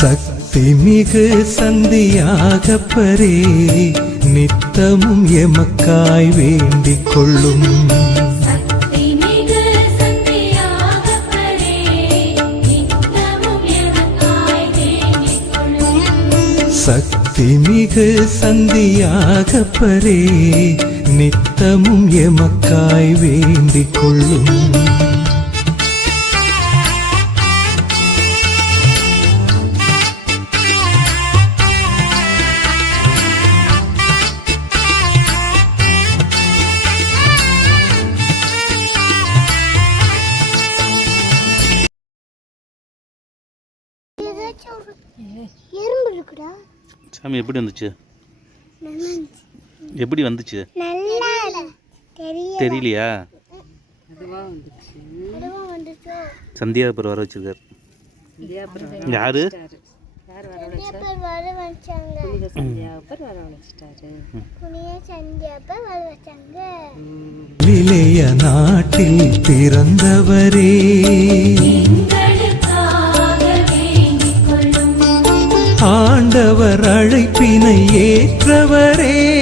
சக்திமிகு சந்தியாகப்பரே நித்தமும் எமக்காய் வேண்டிக் கொள்ளும் வேண்டிக் கொள்ளும். சக்திமிகு சந்தியாகப்பரே நித்தமும் எமக்காய் வேண்டிக் கொள்ளும் எறும்பு இருக்குடா. சாமி எப்படி வந்துச்சு. எப்படி வந்துச்சு? தெரியலையா? சந்தியா பேர் வர வச்சிருக்காரு. யாரு? சந்தியாப்பர் வர வச்சாங்க. புனிய சந்தியாப்பர் வர வச்சாங்க. விலைய நாட்டில் பிறந்தவரே. ஆண்டவர் அழைப்பினை ஏற்றவரே.